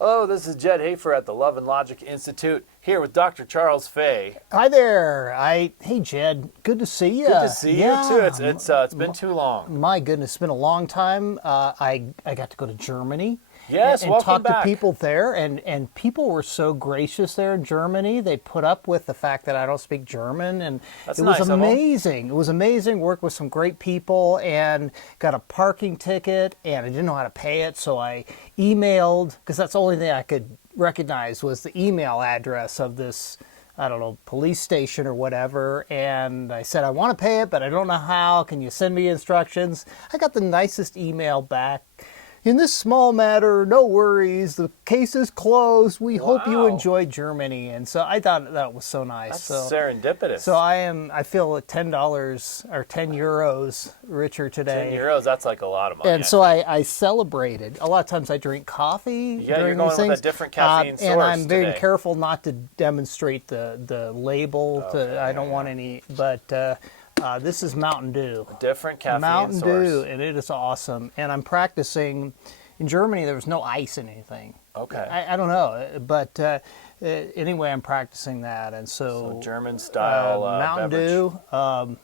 Hello, this is Jedd Hafer at the Love and Logic Institute, here with Dr. Charles Fay. Hi there. Hey Jedd, good to see you. Good to see you too. It's been too long. My goodness, it's been a long time. I got to go to Germany. Yes, and welcome talk back. to people there, and people were so gracious there in Germany. They put up with the fact that I don't speak German, and That's it was nice of them. amazing. It was amazing. Worked with some great people, and got a parking ticket, and I didn't know how to pay it, so I emailed, because that's the only thing I could recognize was the email address of this, I don't know, police station or whatever. And I said, I want to pay it, but I don't know how. Can you send me instructions? I got the nicest email back. In this small matter, no worries. The case is closed. We hope you Wow. enjoy Germany. And so I thought that was so nice. That's serendipitous. So I feel at $10 or €10 richer today. €10, that's like a lot of money. And so I celebrated. A lot of times I drink coffee Yeah, during you're going these with a things. different caffeine source and I'm very today. careful not to demonstrate the label. I don't want any, but this is Mountain Dew. different caffeine Mountain source. Dew, and it is awesome. And I'm practicing. In Germany, there was no ice in anything. Okay. I don't know, but anyway, I'm practicing that, and so German style Mountain beverage. Dew,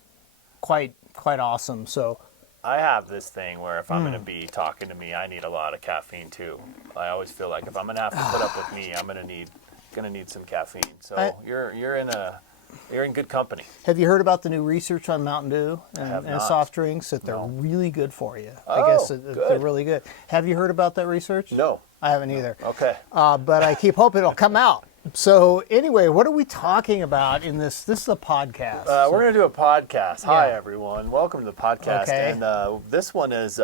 quite awesome. So I have this thing where if I'm going to be talking to me, I need a lot of caffeine too. I always feel like if I'm going to have to put up with me, I'm going to need some caffeine. So you're in good company. have you heard about the new research on Mountain Dew have and not. soft drinks? That they're No. really good for you. Oh, I guess they're good. really good. Have you heard about that research? No. I haven't either. Okay. But I keep hoping it'll come out. So anyway, what are we talking about in this? This is a podcast. We're going to do a podcast. Hi, Yeah. everyone. Welcome to the podcast. Okay. And this one is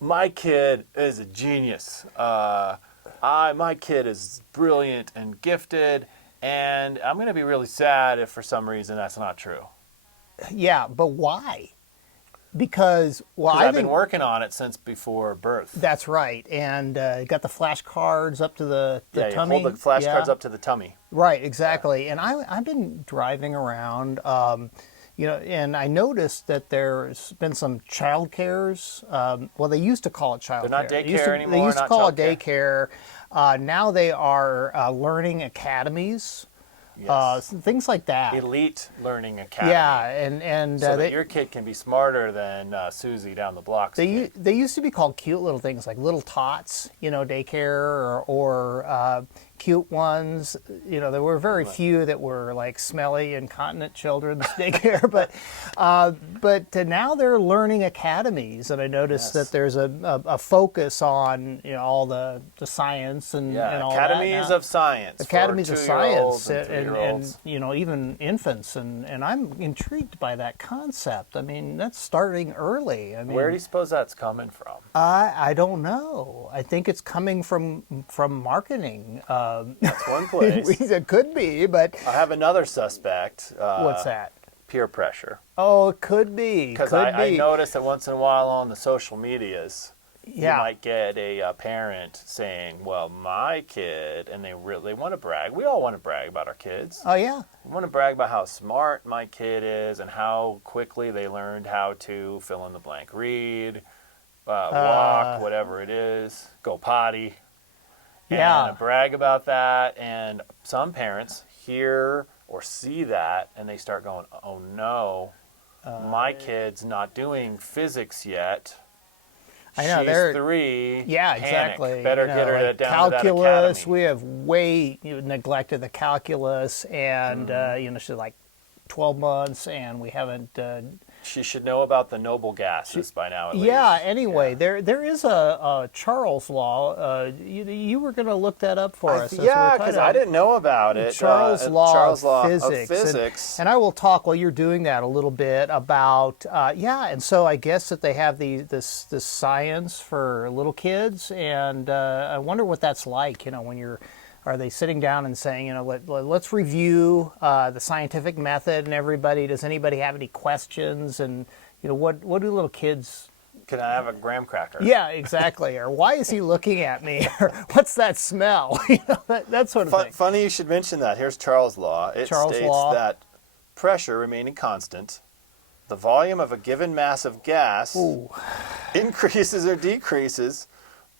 my kid is a genius. My kid is brilliant and gifted. And I'm going to be really sad if for some reason that's not true. Yeah, but why? Because I I've been think working on it since before birth. that's right, and you got the flashcards up to the Yeah, tummy. you hold the flashcards Yeah. up to the tummy. Right, exactly. And I've been driving around, and I noticed that there's been some child cares. Well, they used to call it child They're not care. daycare They anymore, used to not call it childcare. daycare. Now they are learning academies, Yes. things like that. Elite Learning Academy. Yeah, and So that they, your kid can be smarter than Susie down the block. They used to be called cute little things like little tots, daycare or cute ones. There were very few that were like smelly incontinent children's daycare, but now they're learning academies, and I noticed Yes. that there's a focus on all the science and all Academies that now. of Science. Academies for of 2-year-olds science and 3-year-olds. even infants, and I'm intrigued by that concept. I mean, that's starting early. I mean, Where do you suppose that's coming from? I don't know. I think it's coming from marketing. That's one place. It could be, but I have another suspect. what's that? Peer pressure. Oh, it could be. Because Could I be. notice that once in a while on the social medias, Yeah. you might get a parent saying, well, my kid, and they want to brag. We all want to brag about our kids. Oh yeah. We want to brag about how smart my kid is and how quickly they learned how to fill in the blank, read, walk, whatever it is, go potty. Yeah. And brag about that. And some parents hear or see that and they start going, oh no, my kid's not doing physics yet. I know, She's they're 3. Yeah, Panic. exactly. Better get her like down calculus. to that academy. We have way neglected the calculus, and she's like 12 months, and we haven't. She should know about the noble gases by now at least. Yeah. Anyway, there is a Charles law. You were going to look that up for us. as we were Yeah, talking because about I didn't know about it. Charles law Charles of law physics. of physics. And I will talk while you're doing that a little bit about and so I guess that they have this science for little kids, and I wonder what that's like. When are they sitting down and saying, let's review the scientific method, and does anybody have any questions, and what do little kids? Can I have a graham cracker? Yeah, exactly. Or why is he looking at me? Or what's that smell? That sort of thing. Funny you should mention that. Here's Charles' law. It Charles' states law. that pressure remaining constant, the volume of a given mass of gas increases or decreases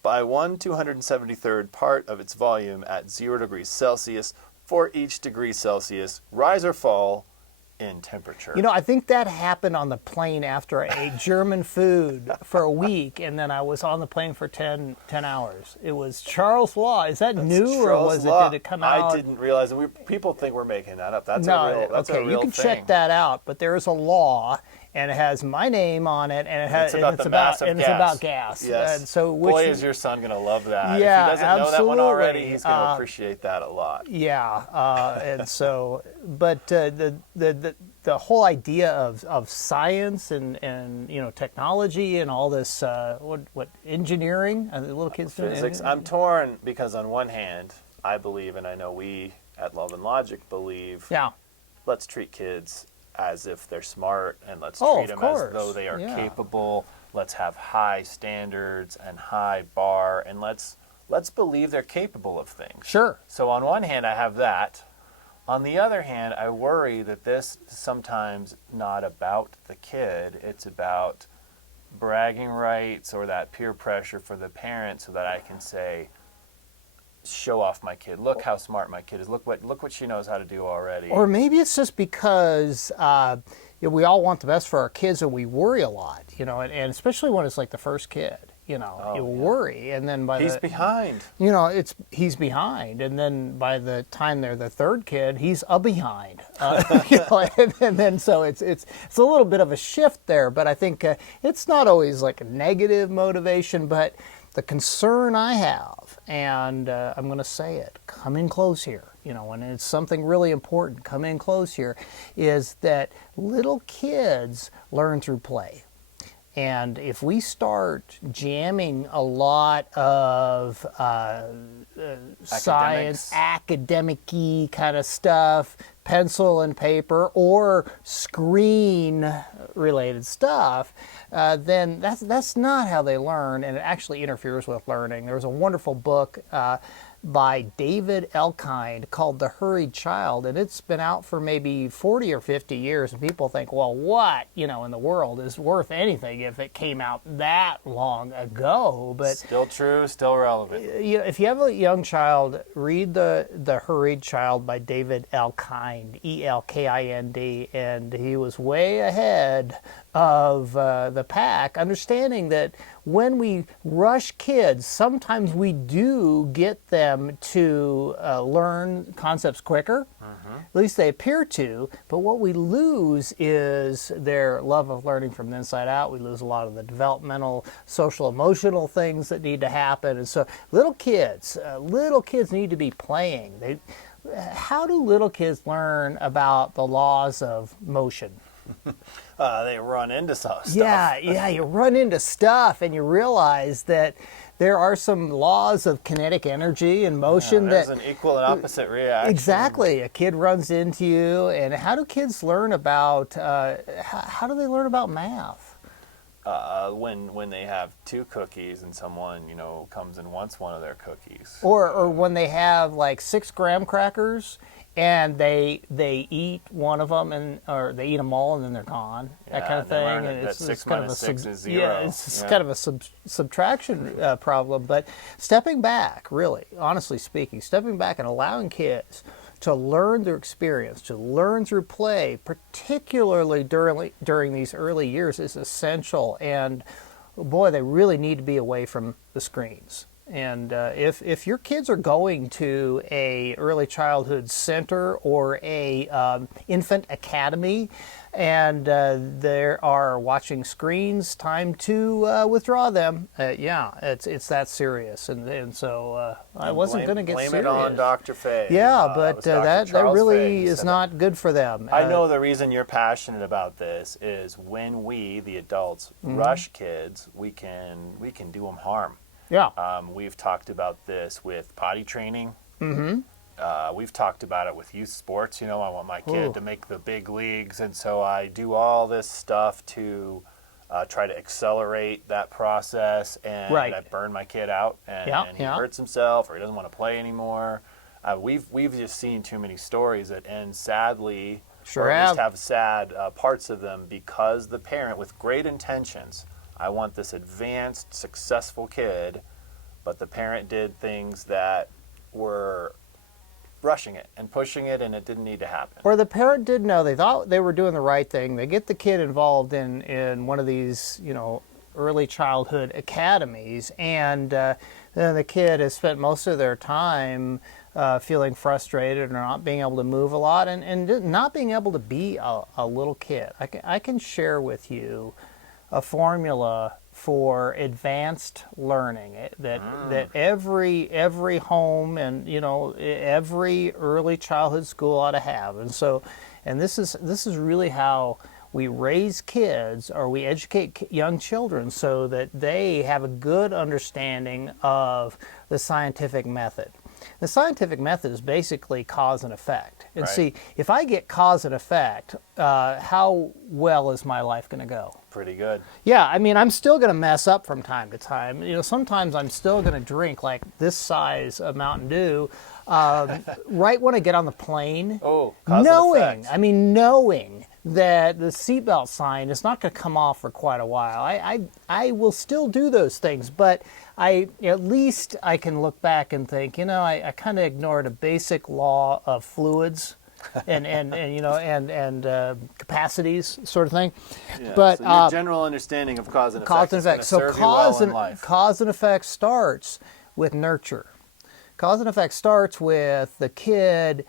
by 1/273rd part of its volume at 0 degrees Celsius for each degree Celsius, rise or fall in temperature. You know, I think that happened on the plane after I ate German food for a week, and then I was on the plane for 10 hours. It was Charles' Law. Is that new, or Charles' was Law. it? Did it come out? I didn't realize it. People think we're making that up. That's No, a real. That's okay, a real you can thing. check that out. But there is a law, and it has my name on it, and it has It's about the mass of it's gas. about gas. Yes. And so, Boy, is your son gonna love that. Yeah, if he doesn't know that one already, absolutely. he's gonna appreciate that a lot. Yeah, and so, but the whole idea of science and you know, technology and all this what engineering, the little kids doing Physics. I'm torn because on one hand, I believe, and I know we at Love and Logic believe, Yeah. let's treat kids as if they're smart, and let's Oh, treat of them as course. though they are Yeah. capable. Let's have high standards and high bar, and let's believe they're capable of things. Sure. So on one hand, I have that. On the other hand, I worry that this is sometimes not about the kid. It's about bragging rights or that peer pressure for the parent, so that I can say, show off my kid. Look how smart my kid is. Look what she knows how to do already. Or maybe it's just because you know, we all want the best for our kids, and we worry a lot, you know, and especially when it's like the first kid. You know, you worry, and then He's behind. You know, he's behind, and then by the time they're the third kid, he's a behind. You know, and then so it's a little bit of a shift there, but I think it's not always like a negative motivation, but the concern I have, and I'm going to say it, come in close here. You know, and it's something really important. Come in close here, is that little kids learn through play. And if we start jamming a lot of science, academic-y kind of stuff, pencil and paper, or screen-related stuff, then that's not how they learn, and it actually interferes with learning. There was a wonderful book by David Elkind called The Hurried Child, and it's been out for maybe 40 or 50 years, and people think, well, what, you know, in the world is worth anything if it came out that long ago? But Still true, still relevant. you know, if you have a young child, read the Hurried Child by David Elkind, Elkind, and he was way ahead of the pack, understanding that when we rush kids, sometimes we do get them to learn concepts quicker. At least they appear to. But what we lose is their love of learning from the inside out. We lose a lot of the developmental, social, emotional things that need to happen. And so little kids need to be playing. How do little kids learn about the laws of motion? They run into stuff. Yeah, you run into stuff and you realize that there are some laws of kinetic energy and motion There's that an equal and opposite reaction. exactly a kid runs into you. And how do kids learn about how do they learn about math? When they have 2 cookies and someone, you know, comes and wants one of their cookies. Or when they have like 6 graham crackers and they eat one of them or they eat them all and then they're gone, that kind of thing. And it's 6 kind of minus 6 is 0. Yeah, it's kind of a subtraction problem. But stepping back, really, honestly speaking, stepping back and allowing kids to learn through experience, to learn through play, particularly during these early years, is essential. And boy, they really need to be away from the screens. And if your kids are going to a early childhood center or a infant academy and they are watching screens, time to withdraw them. It's that serious. And so I wasn't going to get blame serious. Blame it on Dr. Fay. Yeah, but that really is not good for them. I know the reason you're passionate about this is when we, the adults, rush kids, we can do them harm. Yeah. We've talked about this with potty training. We've talked about it with youth sports. You know, I want my kid to make the big leagues, and so I do all this stuff to try to accelerate that process, and I burn my kid out, and he hurts himself, or he doesn't want to play anymore. We've just seen too many stories that end sadly, or at least have sad parts of them, because the parent, with great intentions, I want this advanced, successful kid, but the parent did things that were rushing it and pushing it, and it didn't need to happen. Or the parent did know, they thought they were doing the right thing. They get the kid involved in one of these, early childhood academies, and then the kid has spent most of their time feeling frustrated or not being able to move a lot, and not being able to be a little kid. I can share with you a formula for advanced learning that every home and every early childhood school ought to have. And this is really how we raise kids, or we educate young children, so that they have a good understanding of the scientific method. The scientific method is basically cause and effect. And Right. see, if I get cause and effect, how well is my life going to go? Pretty good. Yeah, I mean, I'm still going to mess up from time to time. Sometimes I'm still going to drink like this size of Mountain Dew right when I get on the plane. Oh, cause and knowing, effect. I mean, knowing that the seatbelt sign is not going to come off for quite a while. I will still do those things, but at least I can look back and think, I kind of ignored a basic law of fluids and capacities, sort of thing. Yeah, But so your general understanding of cause and effect cause and is gonna effect. So serve you well in life. cause and effect starts with nurture. Cause and effect starts with the kid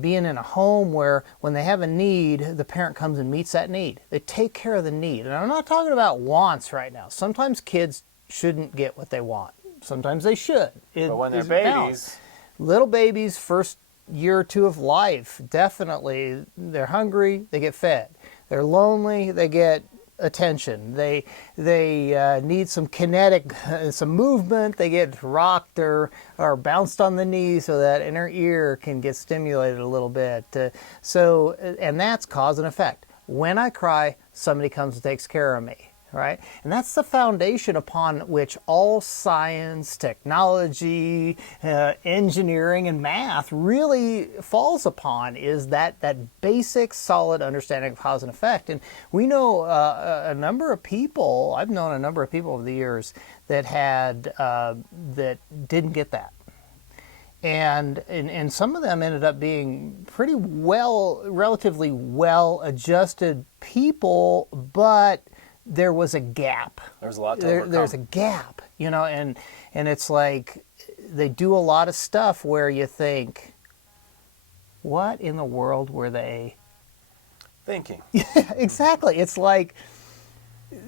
being in a home where when they have a need, the parent comes and meets that need. They take care of the need. And I'm not talking about wants right now. Sometimes kids shouldn't get what they want. Sometimes they should. But when they're There's a balance. babies, Little babies, first year or two of life, definitely, they're hungry, they get fed. They're lonely, they get attention. They need some kinetic, some movement. They get rocked or bounced on the knee so that inner ear can get stimulated a little bit. And that's cause and effect. When I cry, somebody comes and takes care of me. Right? And that's the foundation upon which all science, technology, engineering, and math really falls upon, is that basic, solid understanding of cause and effect. And we know a number of people, I've known a number of people over the years that that didn't get that. And some of them ended up being pretty relatively well-adjusted people, but there was a gap. there's a lot to overcome. There's a gap, and it's like they do a lot of stuff where you think, what in the world were they thinking. exactly? It's like,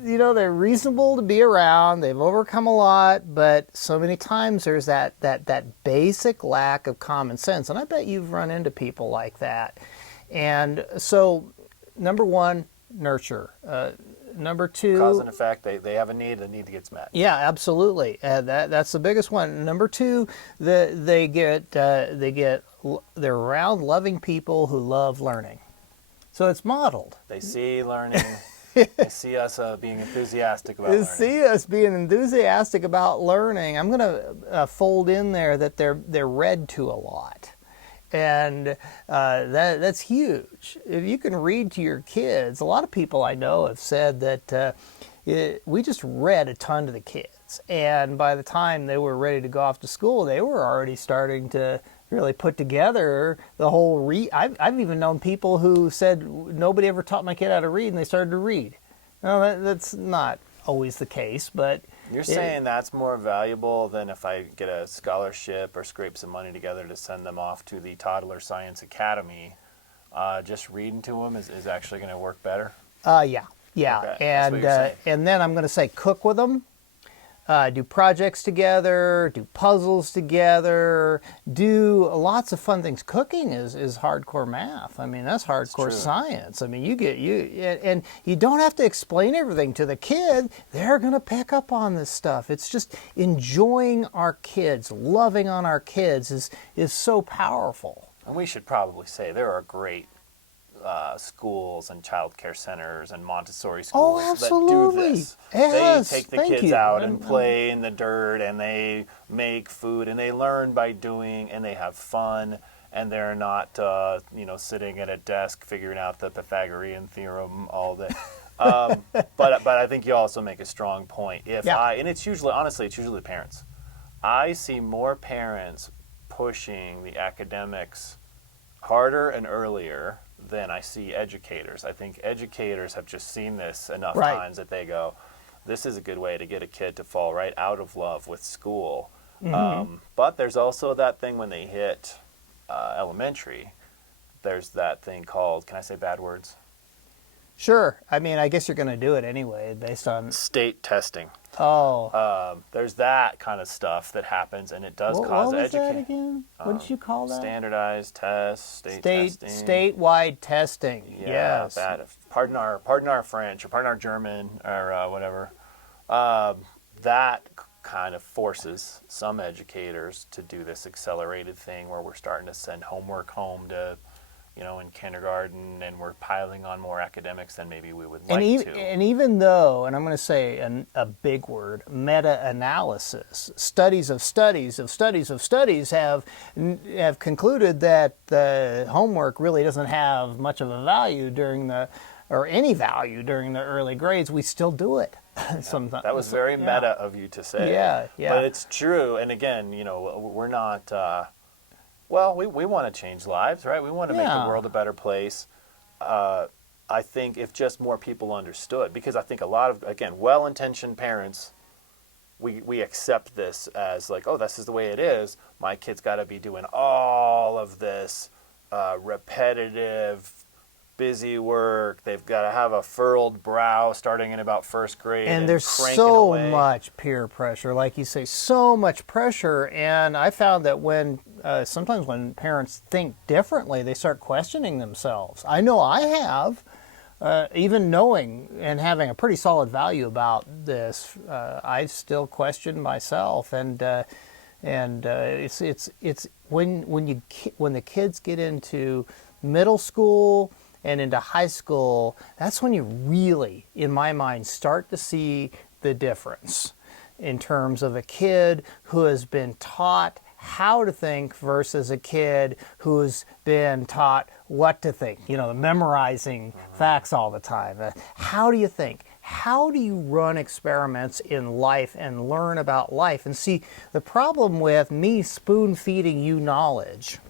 they're reasonable to be around, they've overcome a lot, but so many times there's that basic lack of common sense. And I bet you've run into people like that. And so, number one, nurture. Number two, Cause and effect. They have a need. The need gets met. yeah, absolutely. That's the biggest one. Number two, they're around loving people who love learning. So it's modeled. They see learning. They see us being enthusiastic about They learning. see us being enthusiastic about learning. I'm going to fold in there that they're read to a lot. And that's huge. If you can read to your kids, a lot of people I know have said that we just read a ton to the kids. And by the time they were ready to go off to school, they were already starting to really put together the whole I've even known people who said, nobody ever taught my kid how to read, and they started to read. No, that's not always the case, but You're saying that's more valuable than if I get a scholarship or scrape some money together to send them off to the Toddler Science Academy. Just reading to them is actually going to work better? Yeah. Okay, that's what you're saying. And then I'm going to say cook with them, do projects together, do puzzles together, do lots of fun things. Cooking is hardcore math. I mean, that's hardcore science. I mean, and you don't have to explain everything to the kid. They're going to pick up on this stuff. It's just enjoying our kids, loving on our kids is so powerful. And we should probably say there are great schools and child care centers and Montessori schools that do this. Yes, they take the thank kids you. out and play in the dirt, and they make food, and they learn by doing, and they have fun, and they're not sitting at a desk figuring out the Pythagorean theorem all day. But I think you also make a strong point. And it's usually the parents. I see more parents pushing the academics harder and earlier than I see educators. I think educators have just seen this enough Right. times that they go, this is a good way to get a kid to fall right out of love with school. But there's also that thing when they hit elementary, there's that thing called, can I say bad words? Sure. I mean, I guess you're going to do it anyway based on. State testing. Oh. There's that kind of stuff that happens, and it does What cause was that education. again? What did you call that? Standardized tests, state testing. Statewide testing. Yeah, Yes. bad. Pardon our French or pardon our German or whatever. That kind of forces some educators to do this accelerated thing where we're starting to send homework home to, in kindergarten, and we're piling on more academics than maybe we would like to. And even though, and I'm going to say a big word, meta-analysis, studies of studies of studies of studies have concluded that the homework really doesn't have much of a value or any value during the early grades, we still do it. Sometimes. That was very meta of you to say. Yeah. But it's true. And again, we're not, we want to change lives, right? We want to make the world a better place. I think if just more people understood, because I think a lot of, again, well-intentioned parents, we accept this as like, oh, this is the way it is. My kid's got to be doing all of this repetitive, busy work. They've got to have a furrowed brow starting in about first grade. And there's cranking so away. much peer pressure, like you say, so much pressure. And I found that sometimes when parents think differently, they start questioning themselves. I know I have, even knowing and having a pretty solid value about this, I still question myself. And it's when the kids get into middle school and into high school, that's when you really, in my mind, start to see the difference in terms of a kid who has been taught how to think versus a kid who's been taught what to think, memorizing facts all the time. How do you think? How do you run experiments in life and learn about life? And see, the problem with me spoon-feeding you knowledge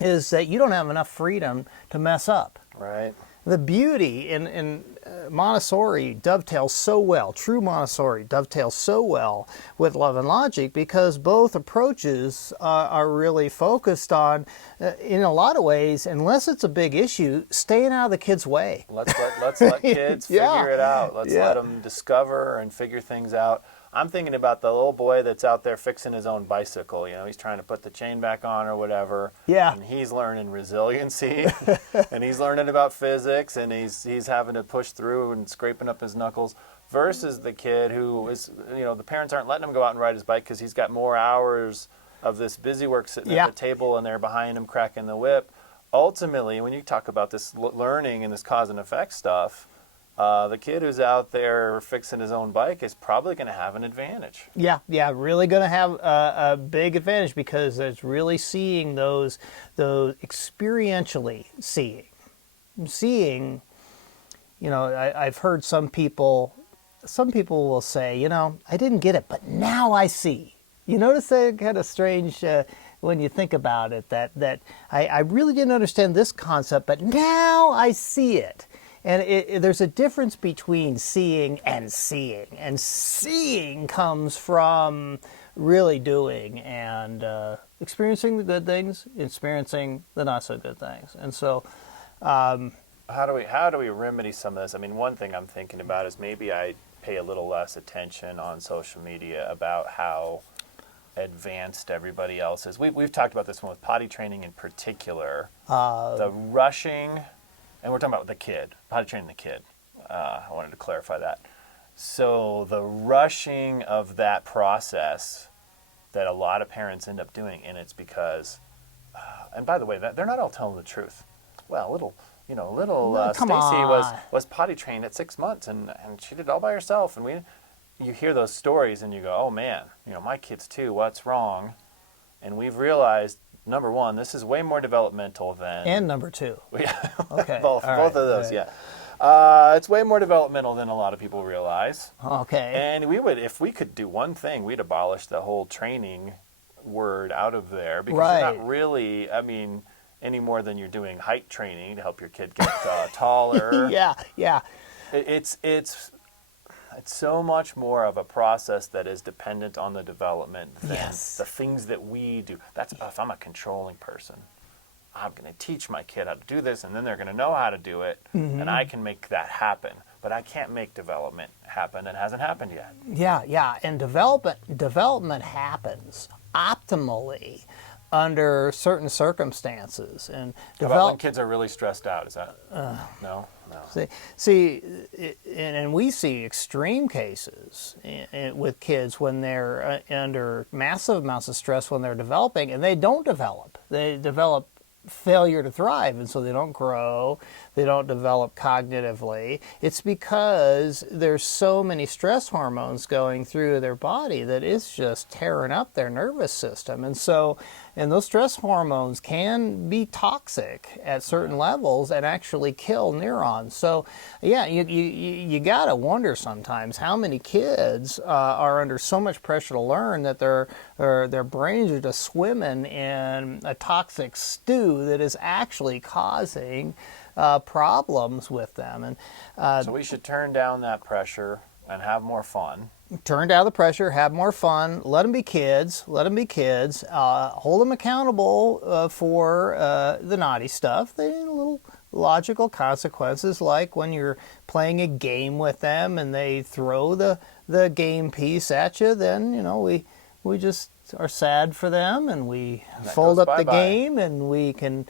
is that you don't have enough freedom to mess up. Right. The beauty in Montessori dovetails so well, true Montessori dovetails so well with love and logic, because both approaches are really focused on, in a lot of ways, unless it's a big issue, staying out of the kid's way. Let's let kids figure it out. Let's let them discover and figure things out. I'm thinking about the little boy that's out there fixing his own bicycle. He's trying to put the chain back on or whatever. Yeah. And he's learning resiliency, and he's learning about physics, and he's having to push through and scraping up his knuckles. Versus the kid who is, the parents aren't letting him go out and ride his bike because he's got more hours of this busy work sitting at the table, and they're behind him cracking the whip. Ultimately, when you talk about this learning and this cause and effect stuff, the kid who's out there fixing his own bike is probably going to have an advantage. Yeah, really going to have a big advantage, because it's really seeing those experientially seeing. I've heard some people will say, I didn't get it, but now I see. You notice that kind of strange when you think about it, that I really didn't understand this concept, but now I see it. And there's a difference between seeing, and seeing comes from really doing and experiencing the good things, experiencing the not so good things. And so, how do we remedy some of this? I mean, one thing I'm thinking about is maybe I pay a little less attention on social media about how advanced everybody else is. We've talked about this one with potty training in particular. The rushing. And we're talking about the kid, potty training the kid. I wanted to clarify that. So the rushing of that process that a lot of parents end up doing, and it's because, and by the way, they're not all telling the truth. Well, little Stacy was potty trained at 6 months, and she did it all by herself. And you hear those stories, and you go, oh man, my kids too. What's wrong? And we've realized, number one, this is way more developmental than... And number two. Yeah, Okay. both of those, right. yeah. It's way more developmental than a lot of people realize. Okay. And we would, if we could do one thing, we'd abolish the whole training word out of there, because you're Right. not really, I mean, any more than you're doing height training to help your kid get taller. Yeah, yeah. It's so much more of a process that is dependent on the development than Yes. the things that we do. That's if I'm a controlling person, I'm going to teach my kid how to do this, and then they're going to know how to do it, and I can make that happen. But I can't make development happen, and hasn't happened yet. Yeah, yeah. And development happens optimally under certain circumstances. And How about when kids are really stressed out? Is that no? See, and we see extreme cases with kids when they're under massive amounts of stress when they're developing, and they don't develop. They develop failure to thrive, and so they don't grow, they don't develop cognitively. It's because there's so many stress hormones going through their body that it's just tearing up their nervous system. And those stress hormones can be toxic at certain levels and actually kill neurons. So yeah, you gotta wonder sometimes how many kids are under so much pressure to learn that their brains are just swimming in a toxic stew that is actually causing problems with them. And So we should turn down that pressure and have more fun. turn down the pressure, have more fun, let them be kids, hold them accountable for the naughty stuff. They need a little logical consequences, like when you're playing a game with them and they throw the game piece at you, then we just are sad for them, and we fold goes up the bye-bye. game, and we can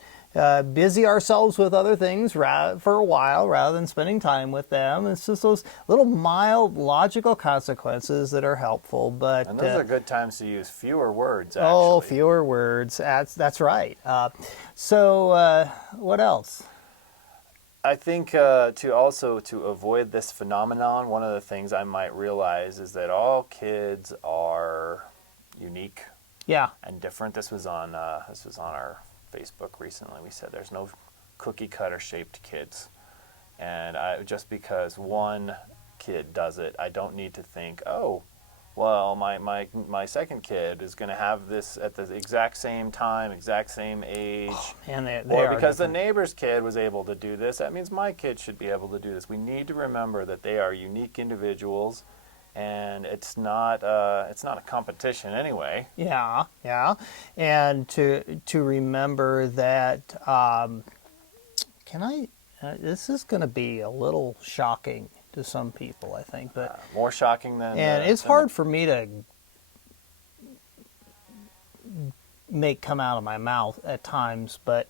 busy ourselves with other things for a while rather than spending time with them. It's just those little mild logical consequences that are helpful. But And those are good times to use fewer words, actually. oh, fewer words. That's right. So what else? I think to avoid this phenomenon, one of the things I might realize is that all kids are unique Yeah. and different. This was on our Facebook recently. We said there's no cookie cutter shaped kids, and just because one kid does it, I don't need to think, oh, well, my second kid is going to have this at the exact same time, exact same age. And they Or are because the different. neighbor's kid was able to do this, that means my kid should be able to do this. We need to remember that they are unique individuals, and it's not a competition anyway. Yeah, yeah, and to remember that. This is going to be a little shocking to some people, I think, but More shocking than. and it's hard for me to make come out of my mouth at times. But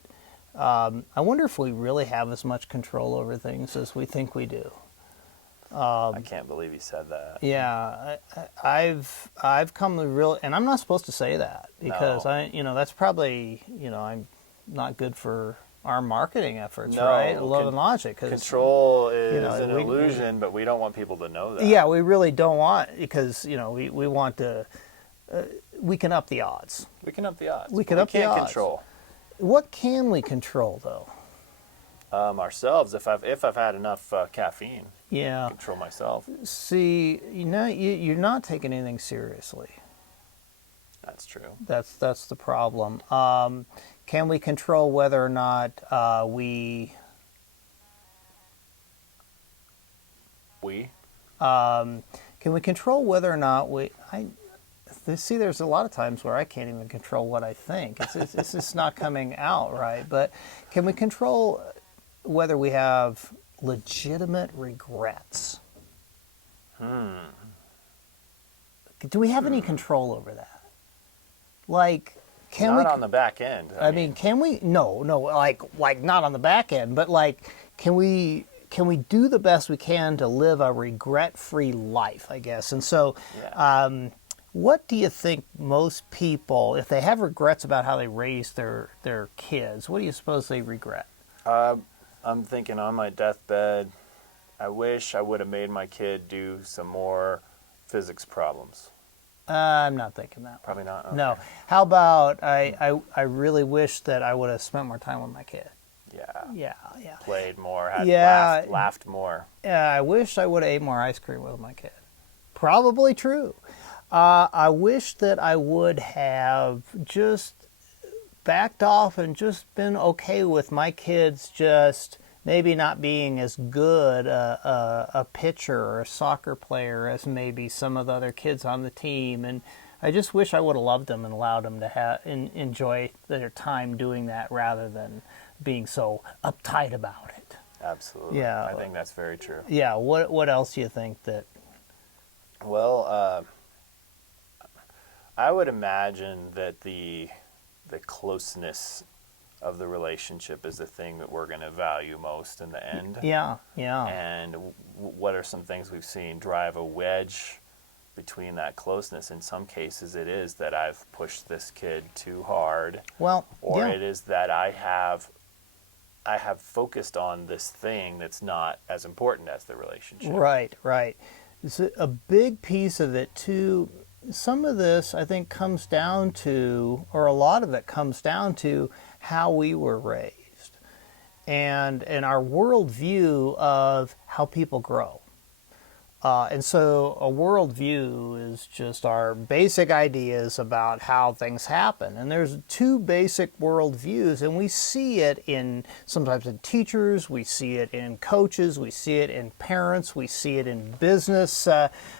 I wonder if we really have as much control over things as we think we do. I can't believe you said that. Yeah, I've come to real, and I'm not supposed to say that because No. that's probably I'm not good for our marketing efforts, No, right? Love and logic. 'Cause, Control is an we- illusion, but we don't want people to know that. Yeah, we really don't want, because we want to. We can up the odds. We can up the odds. We can but up the can't odds. control What can we control though? ourselves. If I've had enough caffeine, Yeah. control myself. See, you're not taking anything seriously. That's true. That's the problem. Can we control whether or not we can we control whether or not see, there's a lot of times where I can't even control what I think. It's just not coming out right. But can we control whether we have legitimate regrets? Do we have any control over that? Like, can Not we? on the back end. I mean, can we? No, like not on the back end, but like, can we do the best we can to live a regret-free life, I guess? And so, Yeah. what do you think most people, if they have regrets about how they raised their kids, what do you suppose they regret? I'm thinking on my deathbed, I wish I would have made my kid do some more physics problems. I'm not thinking that. Probably not. Okay. No. How about I really wish that I would have spent more time with my kid. Yeah. Played more, laughed more. I wish I would have ate more ice cream with my kid. Probably true. I wish that I would have just backed off and just been okay with my kids just maybe not being as good a pitcher or a soccer player as maybe some of the other kids on the team. And I just wish I would have loved them and allowed them to enjoy their time doing that rather than being so uptight about it. Absolutely. Yeah. I think that's very true. Yeah. What else do you think that? Well, I would imagine that the closeness of the relationship is the thing that we're going to value most in the end. Yeah. And what are some things we've seen drive a wedge between that closeness? In some cases, it is that I've pushed this kid too hard. Well, or it is that I have focused on this thing that's not as important as the relationship. Right. It's a big piece of it too. Some of this, I think, comes down to, or a lot of it comes down to, how we were raised and our worldview of how people grow. And so a worldview is just our basic ideas about how things happen. And there's two basic worldviews, and we see it sometimes in teachers, we see it in coaches, we see it in parents, we see it in business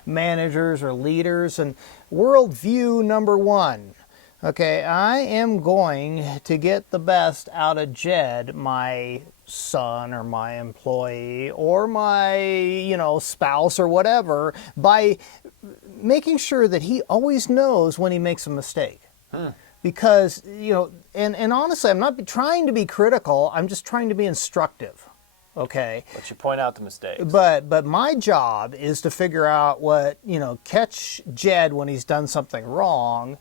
managers or leaders. And worldview number one, okay, I am going to get the best out of Jedd, my son or my employee or my spouse or whatever, by making sure that he always knows when he makes a mistake. Because and honestly, I'm not trying to be critical, I'm just trying to be instructive. Okay, but you point out the mistakes. But my job is to figure out catch Jedd when he's done something wrong,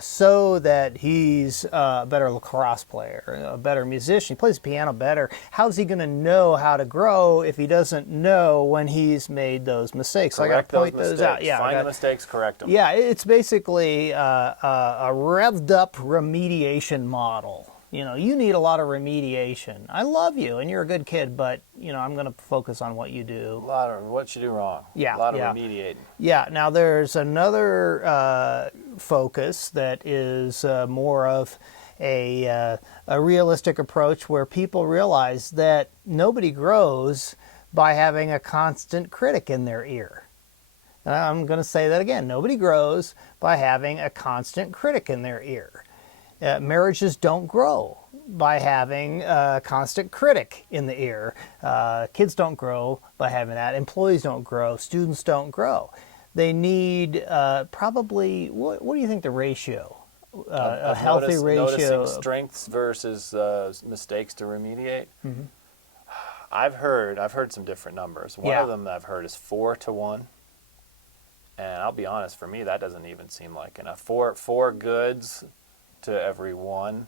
so that he's a better lacrosse player, a better musician. He plays piano better. How's he going to know how to grow if he doesn't know when he's made those mistakes? Correct, so I got to point those out. Yeah, find the mistakes, correct them. Yeah, it's basically a revved up remediation model. You need a lot of remediation. I love you, and you're a good kid, but I'm going to focus on what you do. A lot of what you do wrong. Yeah, a lot of remediating. Yeah. Now there's another focus that is more of a realistic approach, where people realize that nobody grows by having a constant critic in their ear. And I'm going to say that again. Nobody grows by having a constant critic in their ear. Marriages don't grow by having a constant critic in the ear. Kids don't grow by having that. Employees don't grow. Students don't grow. They need probably, what do you think the ratio? A healthy ratio. Noticing strengths versus mistakes to remediate. Mm-hmm. I've heard some different numbers. One of them that I've heard is 4-1. And I'll be honest, for me, that doesn't even seem like enough. Four goods to every one.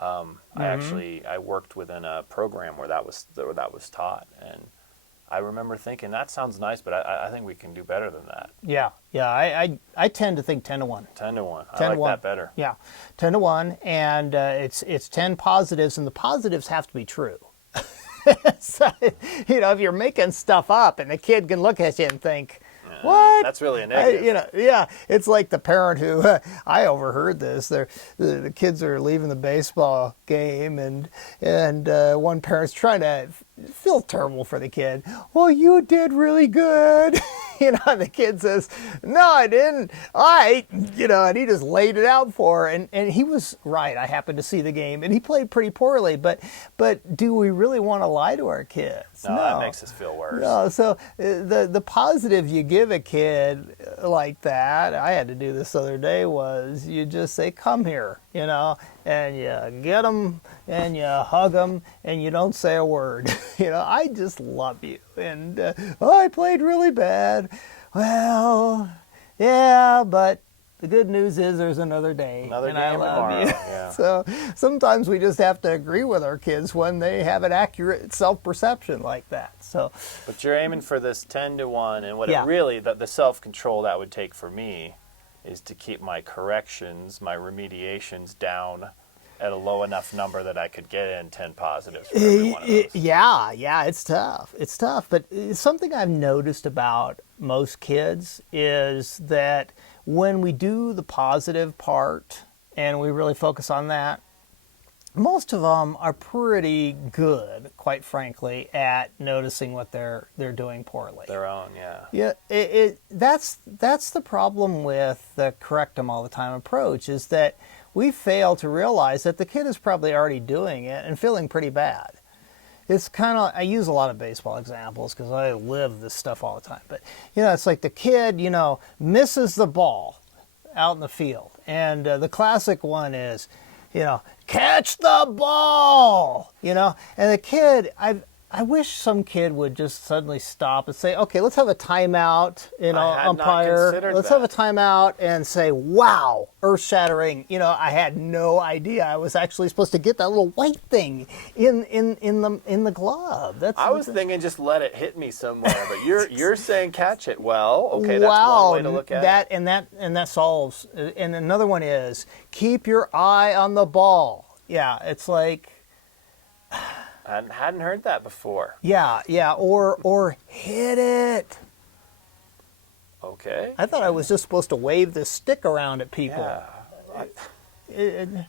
I worked within a program where that was taught, and I remember thinking that sounds nice, but I think we can do better than that. Yeah. I tend to think 10-1. 10-1. I like that better. Yeah, 10-1, and it's 10 positives, and the positives have to be true. So, if you're making stuff up, and the kid can look at you and think, what? That's really a negative. It's like the parent who, I overheard this. The kids are leaving the baseball game, and one parent's trying to feel terrible for the kid. Well, you did really good. And the kid says, no, I didn't. And he just laid it out for her. And he was right. I happened to see the game, and he played pretty poorly. But do we really want to lie to our kids? No, that makes us feel worse. No, so the positive you give a kid like that, I had to do this the other day, was you just say, come here, and you get them and you hug them and you don't say a word. I just love you. And, I played really bad. Well, yeah, but the good news is there's another day. Another and game I love tomorrow. you. Yeah. So sometimes we just have to agree with our kids when they have an accurate self-perception like that. So, but you're aiming for this 10-1, and what it really, the self-control that would take for me is to keep my corrections, my remediations down at a low enough number that I could get in 10 positives for every one of those. Yeah, it's tough. It's tough. But something I've noticed about most kids is that when we do the positive part and we really focus on that, most of them are pretty good, quite frankly, at noticing what they're doing poorly. Their own, yeah. Yeah, that's the problem with the correct them all the time approach, is that we fail to realize that the kid is probably already doing it and feeling pretty bad. It's kind of, I use a lot of baseball examples because I live this stuff all the time. But, it's like the kid, misses the ball out in the field. And the classic one is, catch the ball, and the kid, I wish some kid would just suddenly stop and say, okay, let's have a timeout, umpire. Let's have a timeout and say, wow, earth-shattering. I had no idea I was actually supposed to get that little white thing in the glove. I was thinking just let it hit me somewhere, but you're saying catch it. Well, okay, that's one way to look at it. And that solves. And another one is keep your eye on the ball. Yeah, it's like. I hadn't heard that before. Yeah, or hit it. Okay. I thought I was just supposed to wave this stick around at people. Yeah.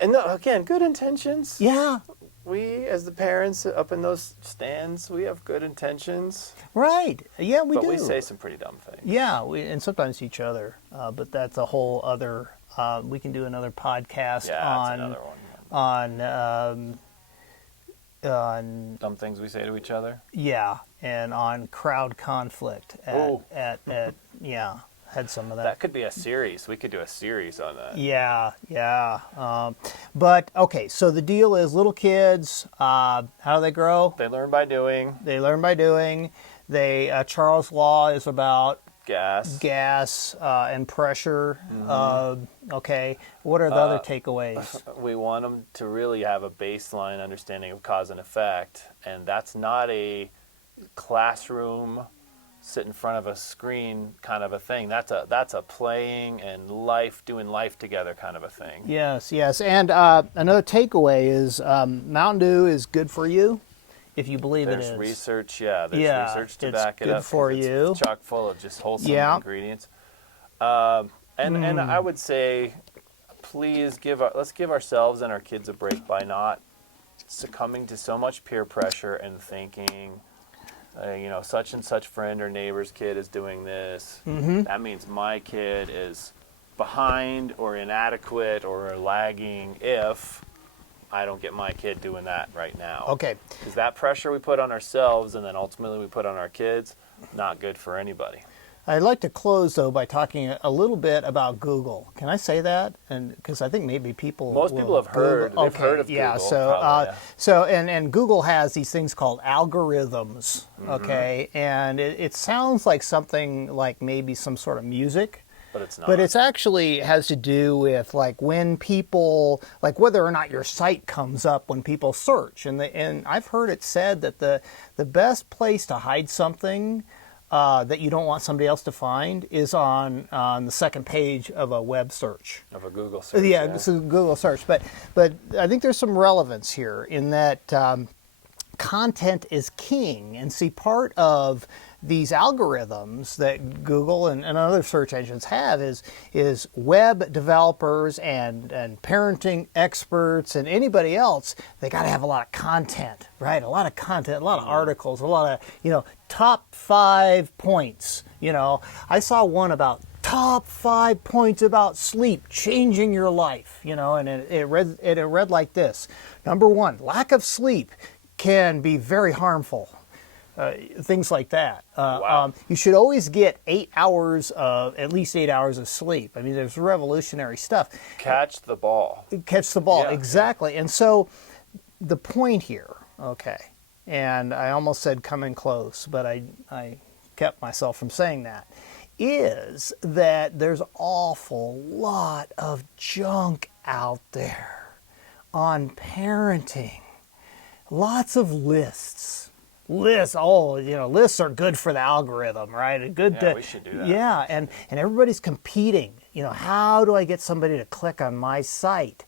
Again, good intentions. Yeah. We, as the parents up in those stands, we have good intentions. Right. Yeah, we do. But we say some pretty dumb things. Yeah, and sometimes each other. But that's a whole other. We can do another podcast on. That's another one. On dumb things we say to each other. Yeah, and on crowd conflict at had some of that. That could be a series. We could do a series on that. Yeah. But okay, so the deal is little kids. How do they grow? They learn by doing. Charles' law is about gas and pressure. Okay, what are the other takeaways? We want them to really have a baseline understanding of cause and effect, and that's not a classroom, sit in front of a screen kind of a thing. That's a playing and doing life together kind of a thing. Yes, and another takeaway is Mountain Dew is good for you. If you believe it is. There's research to back it up. It's good for you. It's chock full of just wholesome ingredients. And I would say, please let's give ourselves and our kids a break by not succumbing to so much peer pressure and thinking, such and such friend or neighbor's kid is doing this. Mm-hmm. That means my kid is behind or inadequate or lagging if I don't get my kid doing that right now. Okay. Because that pressure we put on ourselves and then ultimately we put on our kids, not good for anybody. I'd like to close, though, by talking a little bit about Google. Can I say that? And because I think maybe most people have heard. They've heard of Google. Yeah. And Google has these things called algorithms. Mm-hmm. Okay, and it sounds like something like maybe some sort of music. But it's not. But it's actually has to do with like when people, like whether or not your site comes up when people search. And I've heard it said that the best place to hide something that you don't want somebody else to find is on the second page of a web search. Of a Google search. Yeah, it's a Google search. But I think there's some relevance here in that content is king. And see, part of these algorithms that Google and other search engines have is web developers and parenting experts and anybody else. They got to have a lot of content, right? A lot of content, a lot of articles, a lot of top 5 points. I saw one about top 5 points about sleep changing your life. And it read like this: number 1, lack of sleep can be very harmful. Things like that. Wow. You should always get at least 8 hours of sleep. I mean, there's revolutionary stuff. Catch the ball. Yeah. Exactly. And so the point here, okay, and I almost said coming close, but I kept myself from saying that, is that there's an awful lot of junk out there on parenting. Lots of lists. Lists are good for the algorithm, right? We should do that. Yeah, and everybody's competing. How do I get somebody to click on my site?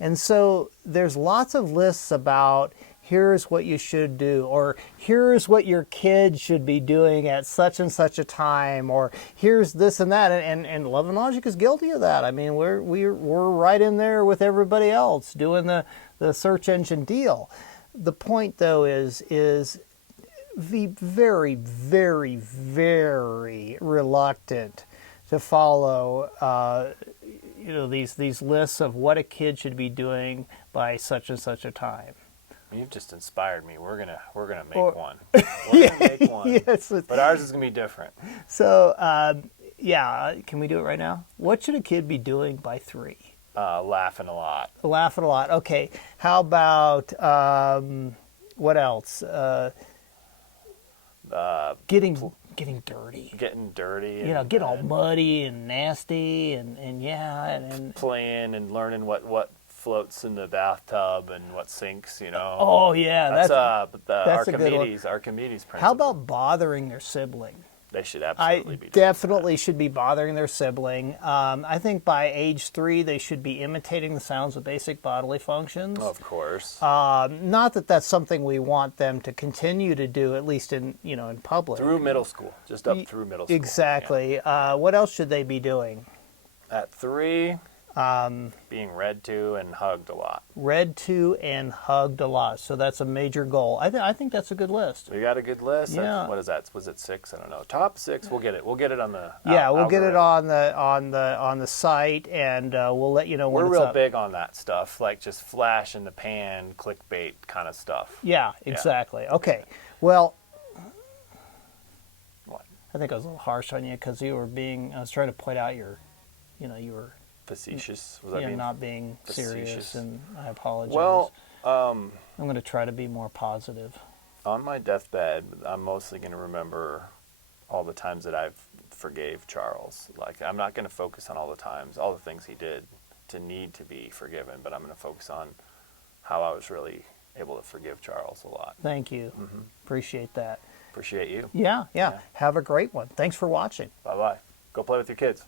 And so there's lots of lists about here's what you should do, or here's what your kid should be doing at such and such a time, or here's this and that. And Love and Logic is guilty of that. I mean, we're right in there with everybody else doing the search engine deal. The point, though, is the very, very, very reluctant to follow these lists of what a kid should be doing by such and such a time. You've just inspired me. We're gonna make one. We're gonna make one. Yes. But ours is gonna be different. So can we do it right now? What should a kid be doing by 3? Laughing a lot. Laughing a lot. Okay. How about what else? Getting dirty. Getting dirty. Get all muddy and nasty and playing and learning what floats in the bathtub and what sinks. Oh yeah, that's a good one. Archimedes principle. How about bothering their sibling? They should absolutely be doing definitely should be bothering their sibling. I think by age 3 they should be imitating the sounds of basic bodily functions. Of course. Not that that's something we want them to continue to do, at least in public. Through middle school, just up through middle school. Exactly. Yeah. What else should they be doing? At 3, being read to and hugged a lot. Read to and hugged a lot. So that's a major goal. I think that's a good list. We got a good list. Yeah. What is that? Was it 6? I don't know. Top 6. We'll get it. We'll get it on the. We'll get it on the site, and we'll let you know when We're it's real up. big on that stuff, like just flash in the pan, clickbait kind of stuff. Yeah, exactly. Yeah. Okay. Well, What? I think I was a little harsh on you because I was trying to point out you were Facetious. Was that being not being serious, facetious? and I apologize. Well, I'm going to try to be more positive. on my deathbed, I'm mostly going to remember all the times that I've forgave Charles. Like, I'm not going to focus on all the times, all the things he did to need to be forgiven, but I'm going to focus on how I was really able to forgive Charles a lot. Thank you. Mm-hmm. Appreciate that. Appreciate you. Yeah. Have a great one. Thanks for watching. Bye-bye. Go play with your kids.